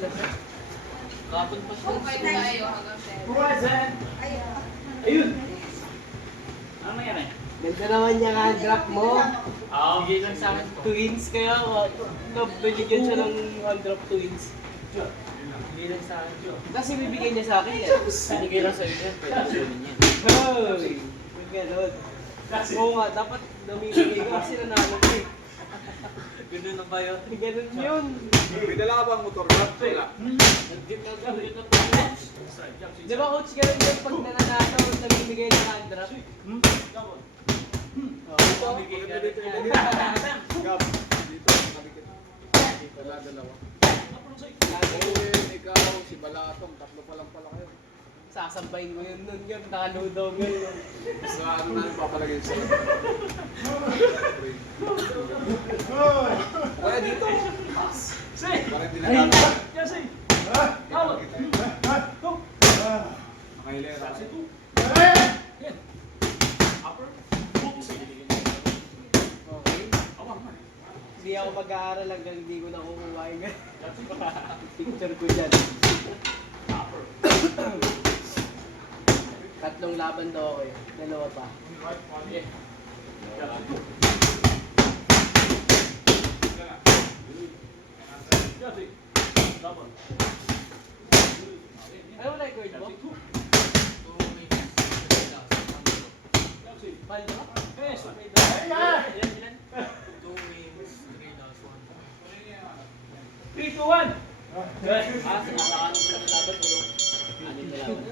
pala siya. Kapon pa siya. Okay tayo hanggang 7. Present! Ayun! Ano nangyari? Ganda naman yung hand-drop mo. Bigay lang sa akin. Twins kaya, binigyan siya ng hand-drop twins. Bigay lang sa akin. Kasi bibigyan niya sa akin yan. Binigay lang sa iyo yan. Pwede sunin yan. Hoy! Yung ganon. Oo nga, dapat namimigay ko kasi nanalo ko eh. Ganun na ba yun? Ganon yun. May dala ka bang motor ba? Wala. Nag-gym na gawin na pa. Di ba coach, ganon yun pag nananalo, namimigay ng hand-drop? Ito, bigay ka rin yan. Gab, dito, nakabikit. Dala-dalawa. Ikaw, si Balatong, tatlo pa lang pala kayo. Sasabayin ko yun nun yun, nakaludaw yun. So ano na papalagay sa'yo? Kaya dito. Para hindi nagkakaroon. Nakailera ka. Okay. Hindi ako mag-aaral hanggang hindi ko nakukuha yung picture ko dyan. Tatlong laban daw ako eh. Dalawa pa. Ano wala yung cord mo? Paldo? Yes! Ilan? 2 wins, 3 loss, 1. 3, 2, 1! Nakakaano pa ng laban o? Anin na laban.